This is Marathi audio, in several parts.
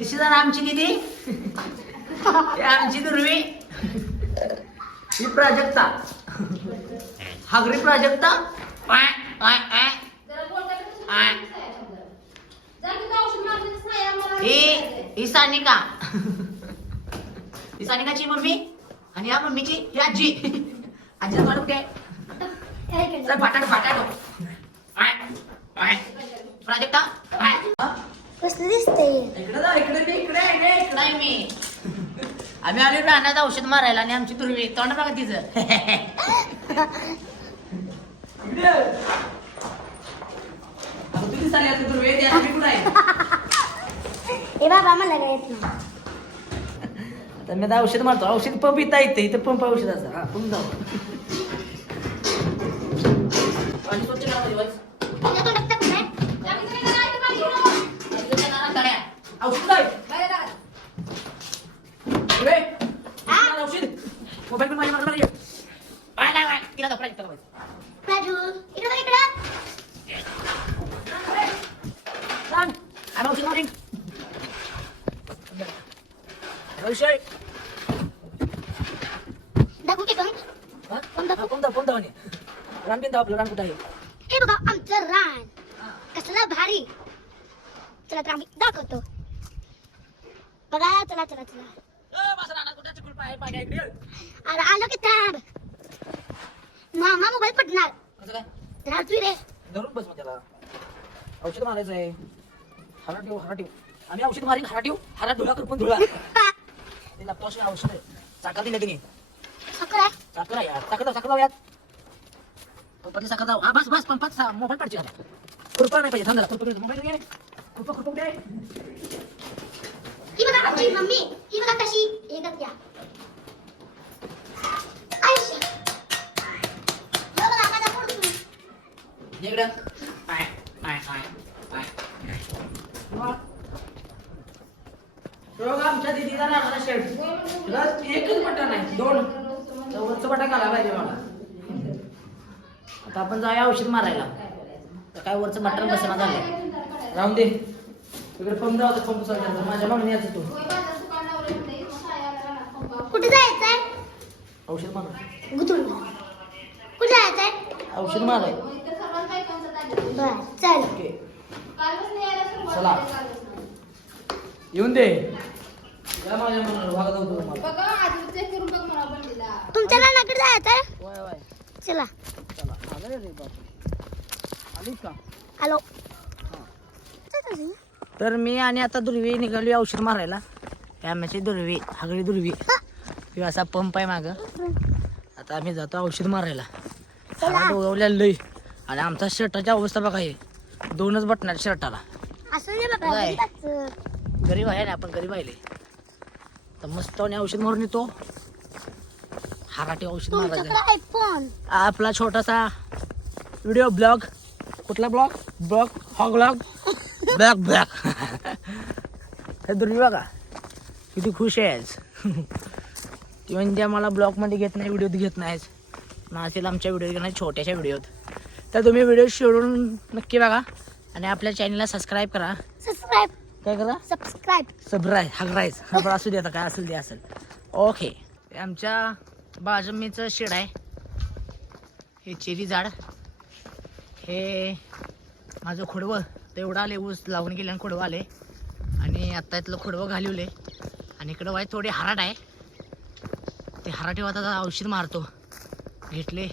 इज आमची दिदी ही आमची दुर्वी. ही प्राजक्ता. हागरी प्राजक्ता. आय, आय, आय. आय. ही सानिका. ही सानिकाची मम्मी आणि या मम्मीची ही आजी. आजीला काढू काय चल फाटाड फाटाड आय, आय. प्राजक्ता आय. कसलं दिसतंय? इकडे जा इकडे मी इकडे आहे मी. आम्ही आलो रानात औषध मारायला आणि आमची दुर्वी तोंड बघा तिचं. आम्ही ए बाबा मला काय येत नाही. आता मी आता औषध मारतो. औषध पंप इथं येते इथं पंप औषधाचा. हा पंप जाऊ. पाणी स्वच्छ करा दिवस तुझ्या तोंडात टाकू काय? औषध आहे. इकडे. औषध मोबाईल पण माझ्या मागे ये. आय, आय, आय. तिला दाखवा, तिला दाखवा. राजू इकडं बघ इकडं Run! I'm out shooting. विषय दाखवू की पण कोण दाखव कोण दाखव कोण दाखव रान बिन दाखव आपलं रान कुठं आहे हे बघा आमचं रान कसलं भारी चला तर आम्ही दाखवतो बघा चला चला चला अ, माझं रानात कुठं चिखल पाय पाय इकडे ये. अरे आलो की थांब मामा मोबाईल पडणार कसं काय? जरा तू रे. धरून बस मग त्याला. औषध मारायचं आहे हरा ठेव हरा ठेव. आम्ही औषध मारीन हरा ठेव. हरा धुळा करपून धुळा. ते औषध आहे चाका दिले की नाही साखर आहे? साखर आहे यार. साखर जाऊ साखर जाऊ यात साखर जाऊ हा बस बस पंपात मोबाईल पाडची आता. नाही पाहिजे. थांब जरा मोबाईल घे खुरपा खुरपा कुठे आहे? ही बघा आमची मम्मी. ही बघा कशी. कर घ्या इकडं आय आय आय आय बघ आमच्या दिदीला लागला शर्ट तुला एकच बटन आहे दोन वरचं बटन घाला पाहिजे मला आता आपण जाऊया औषध मारायला तर काय वरचं बटन बसना झालं राहून दे तिकडे पंप जाऊ पंप चालू माझ्या मागणी यायचं तू कुठे जायचंय औषध मार गुतून कुठे जायचंय औषध माराय बर चल ओके चला. येऊन दे. या माझ्या मनाला भाग जाऊ तुम्हाला तुमच्या वाय वाय चला. चला. आलं रे बाप? आलीच का? हॅलो. तर मी आणि आता दुर्वी निघाली औषध मारायला. आम्याची दुर्वी हागळी दुर्वी. किंवा असा पंप आहे मागं. आता आम्ही जातो औषध मारायला. लई. आणि आमचा शर्टाची अवस्था बघा हे. दोनच शर्टाला. असं बाबा काय? जायचं. गरीब आहे ना आपण गरीब आहे. तर मस्त आणि औषध मारून येतो. हाराटे औषध तुमच्याकडे मारायचं आयफोन आपला छोटासा व्हिडिओ ब्लॉग कुठला ब्लॉग ब्लॉग हा ब्लॉग ब्लॉग ब्लॉग हे दुर्वी बघा. किती खुश आहे आज. ती म्हणजे मला ब्लॉगमध्ये घेत नाही व्हिडिओत घेत नाहीस ना असेल आमच्या व्हिडिओ घेणार छोट्याशा व्हिडिओत तर तुम्ही व्हिडिओ शेवडून नक्की बघा आणि आपल्या चॅनलला सबस्क्राईब करा. सबस्क्राईब काय करा? सबस्क्राईब सबराय हगरायच. हबर असू दे आता काय असेल ते असेल. ओके आमच्या बाजमीचं शेड आहे. हे चेरी झाड. हे माझं खोडवं. तेवढं आले ऊस लावून गेले आणि खोडवं आले. आणि आत्ता इथलं खोडवं घालवले. आणि इकडं वाईट थोडे हराट आहे. ते हराटे आता औषध मारतो. घेतले.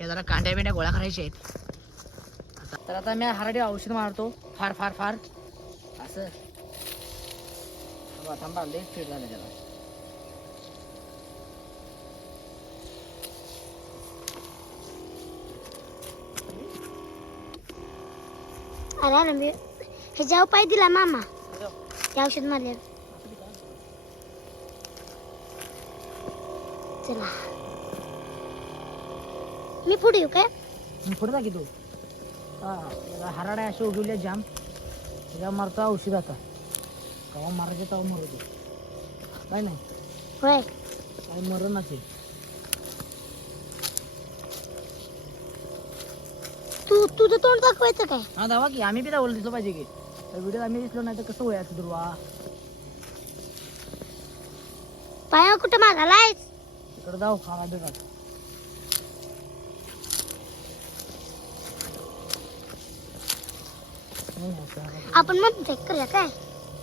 हे जरा कांड्या बिंड्या गोळा करायचे आहेत. तर आता मी हराटे औषध मारतो. फार फार फार. असं. थांबा फिट झालं त्याला अरे अरे मी ह्याच्यावर पाय दिला मामा ते औषध मारले. चला. मी पुढे येऊ काय? मी पुढे जा की तू हा याला हराड्या असे उगवले जाम. त्याच्या मारतो औषध आता. केव्हा मारायचे तेव्हा मरू दे. काय नाही? होय. काय मरण असेल. तू तुझं तोंड दाखवायचं काय? हा दावा की आम्ही बी दावलं दिसलं पाहिजे की. व्हिडिओ आम्ही दिसलो नाही तर कसं होया दुर्वा? पाया कुठं मारायलायस? तिकडे जाऊ खावा बिघाड. आपण म्हणते करूया काय?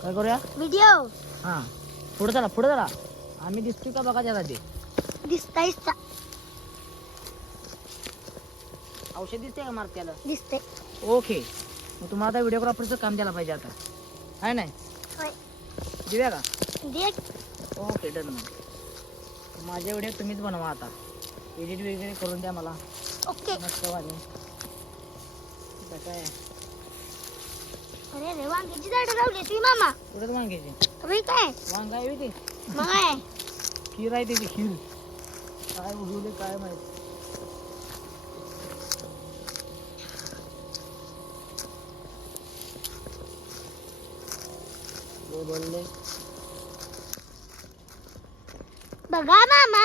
काय करूया? व्हिडिओ हा. पुढे चला पुढे चला. आम्ही दिसतोय का बघा त्याला ते दिसता दिसता औषध दिसते का मार्क त्याला? दिसते ओके. मग तुम्हाला आता व्हिडिओग्राफरचं काम द्यायला पाहिजे आता. आहे नाही? होय. देऊया का? देख ओके डन मग. माझ्या व्हिडिओ तुम्हीच बनवा आता. एडिट वगैरे करून द्या मला. ओके. मस्त वाणी काय? अरे रे वांग्याची झाडं लावली तुम्ही मामा. कुठं वांग्याची? तुम्ही काय? वांगा आहे ते मग काय? खीर आहे त्याची खीर. काय उगवले काय माहिती. बोलले. बघा मामा.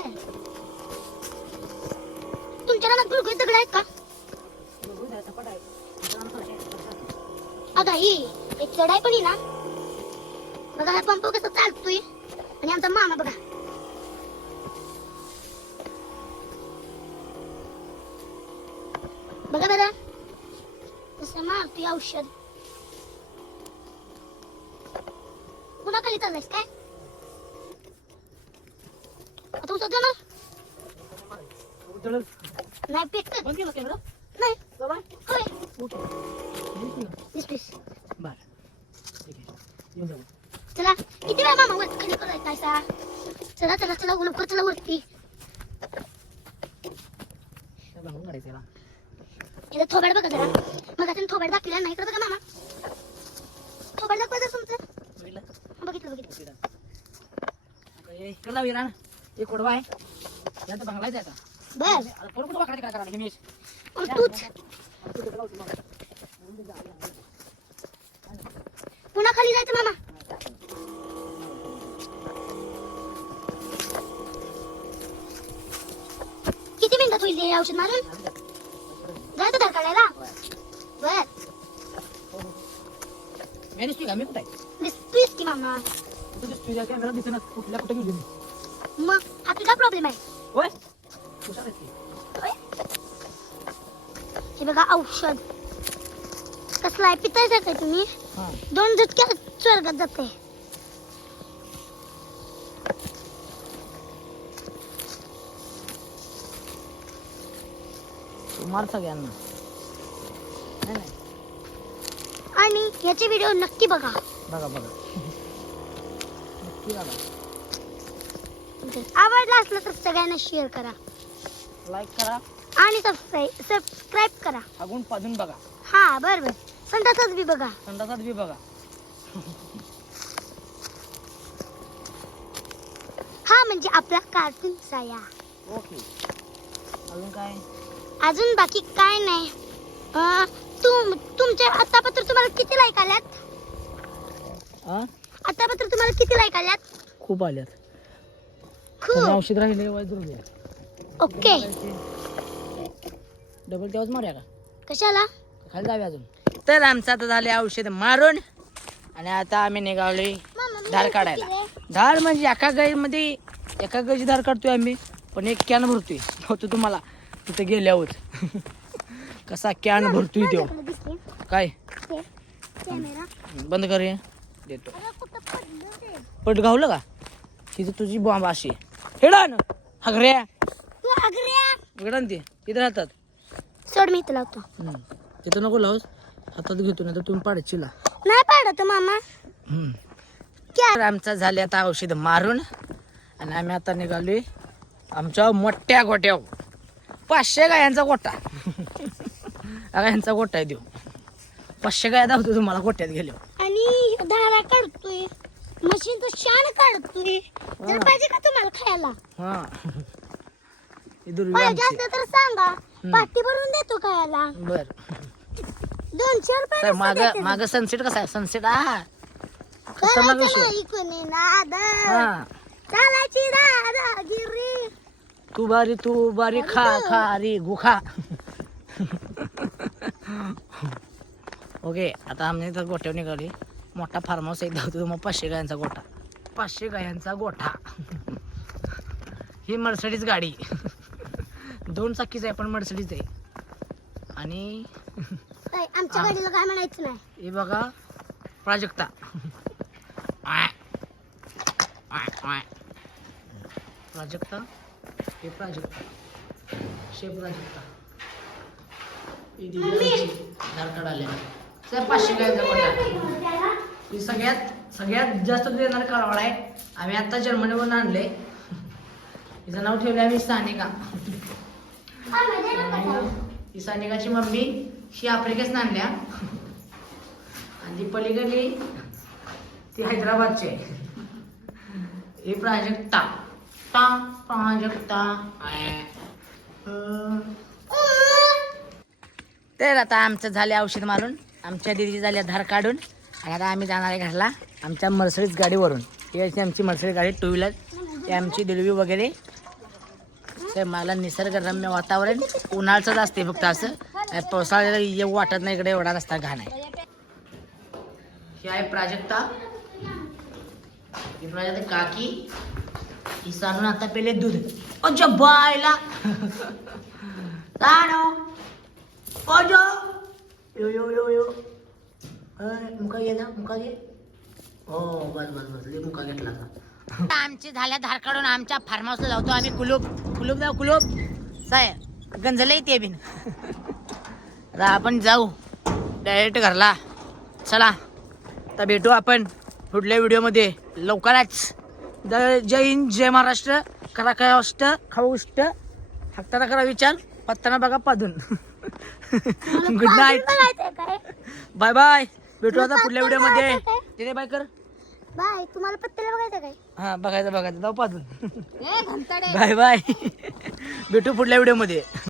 काय तुमच्या रानात गुळगुळीत दगड आहेत का? अगं ही एक चढाय पण ना बघा हा पंप कसा चालतोय. आणि आमचा मामा बघा. बघा बरं. कसं मारतोय औषध. पुन्हा खाली चाललायस काय? आता उचल ना? नाही पेट नाही. चला होय. चला. किती वेळा मामा वर खाली करायचा चला चला चला लवकर चला वरती. इथं थोबाड बघा जरा. मग आता थोबाड दाखविला नाही इकडे बघा मामा. थोबाड दाखवायचं तुमचं. बघितलं? बघितलं बघितलं. हे कोडवा आहे याचं आहे बर कुठं वाकडे मग तूच. पुन्हा खाली जायचं मामा. किती मिनिटात होईल औषध मारून? जायचं धार काढायला. बर मी दिसतोय का? मी कुठं आहे? दिसतोयस की मामा. कुठं दिसतोय त्या कॅमेरा दिसेना. कुठल्या कुठं गेली? मग हा तुझा प्रॉब्लेम आहे. होय? हुशार? हे बघा औषध. कसलं आहे? पितायचं काय तुम्ही. हां. दोन झटक्या स्वर्गात जाते. तू मार सगळ्यांना नाही नाही. आणि याचे व्हिडिओ नक्की बघा. बघा बघा. नक्की बघा. आवडला असलं तर सगळ्यांना शेअर करा. लाईक करा. आणि सबस्क्राईब सबस्क्राईब करा. हागून पाजून बघा. हा बर बर संडासच बी बघा. संडासात बी बघा. हा म्हणजे आपला कार्टून साया. ओके अजून काय? अजून बाकी काय नाही. अं, तुम तुमच्या आतापत्र तुम्हाला किती लाईक आल्यात? हा आतापत्र तुम्हाला किती लाईक आल्यात? खूप आल्यात. खूप. औषध राहिले ओके. डबल तेव्हाच मारूया का? कशाला? खाली जाऊया अजून. तर आमचं आता झाले औषध मारून आणि आता आम्ही निघालोय धार काढायला. धार म्हणजे एका गाईमध्ये एका गाईची धार काढतोय आम्ही पण एक कॅन भरतोय. होतो तुम्हाला. तिथे गेल्यावर. कसा कॅन भरतोय तो. काय? बंद कर. देतो. पट गावलं का? तिथं तुझी बॉम्ब अशी हेडा ना हगऱ्या. तू अगऱ्या इकडं ते इथं राहतात. सोड मी इथं लावतो. हम्म. तिथं नको लावूस. हातात घेतो ना तर तुम्ही पाडचिला नाही पाडत मामा. क्या? तर आमचा झाले आता औषध मारून. आणि आम्ही आता निघालोय आमच्या मोठ्या गोट्यावर. पाचशे गायांचा गोटा. गायांचा गोटा आहे देऊ. पाचशे गाया धावतो तुम्हाला गोट्यात गेलो आणि धारा काढतोय. मशीन तर शान काढतोय जर पाहिजे का तुम्हाला खायला? हा. दुर्वी पाहिजे असलं तर सांगा. पाठी भरून देतो खायला. बर. दोनशे रुपये तर माग. माग सनसेट कसा आहे? सनसेट हा. खतरनाक करायचं विषय. नाही कोणी नाद हा. चालायची दादागिरी तू बारी तू बारी खा खा अरे गुखा. ओके आता आम्ही इथं गोट्यावर निघाली. मोठा फार्म हाऊस एक धावतो मग पाचशे गायांचा गोठा. पाचशे गायांचा गोठा. ही मर्सडीज गाडी. दोन चाकीच आहे पण मर्सडीज आहे. आणि काय, आमच्या गाडीला काय म्हणायचं नाही. हे बघा प्राजक्ता. प्राजक्ता हे प्राजक्ता. शे प्राजक्ता. झारखंड आल्या सर पाचशे गायचा गोटा ही सगळ्यात सगळ्यात जास्त दूध देणारा कालवाड आहे. आम्ही आता जर्मनीवरून आणले हिचं नाव ठेवलं आम्ही सानिका. ही सानिकाची मम्मी ही आफ्रिकेत आणल्या. आणि ती पलीकडली ती हैदराबादची आहे. ही प्राजक्ता. टा प्राजक्ता तर आता आमचं झाले औषध मारून. आमच्या दिदीची झाल्या धार काढून. आणि आता आम्ही जाणार आहे घरला आमच्या मर्सडीज गाडीवरून. ही अशी आमची मर्सडीज गाडी टू व्हीलर ही आमची डिलिव्हरी वगैरे. तर मला निसर्गरम्य वातावरण उन्हाळचंच असते फक्त असं. पावसाळ्याला येऊ वाटत नाही इकडे एवढा रस्ता घाण आहे. ही आहे प्राजक्ता. ही प्राजक्ता काकी. ही सांगून आता पेले दूध. अज बायला. सानो ओजो. यो यो यो यो. मुका घे ना मुका घे हो बस बस बस लय मुका घेतला आता. आमची झाल्या धार काढून आमच्या फार्म हाऊसला लावतो आम्ही कुलूप. कुलूप जाऊ कुलूप. साय गंजले ते बिन. आपण जाऊ. डायरेक्ट घरला. चला. तर भेटू आपण पुढल्या व्हिडिओमध्ये. लवकरच. जय हिंद जय महाराष्ट्र. करा कष्ट खाऊ उष्ट. हक्ताना करा विचार पत्ताना बघा पादून. गुड नाईट काय? बाय बाय भेटू आता पुढल्या व्हिडिओमध्ये. तिथे बाय कर. बाय तुम्हाला पत्त्याला बघायचं काय? हा बघायचं बघायचं. जाऊ घंटाडे. Bye bye. भेटू पुढल्या व्हिडिओमध्ये.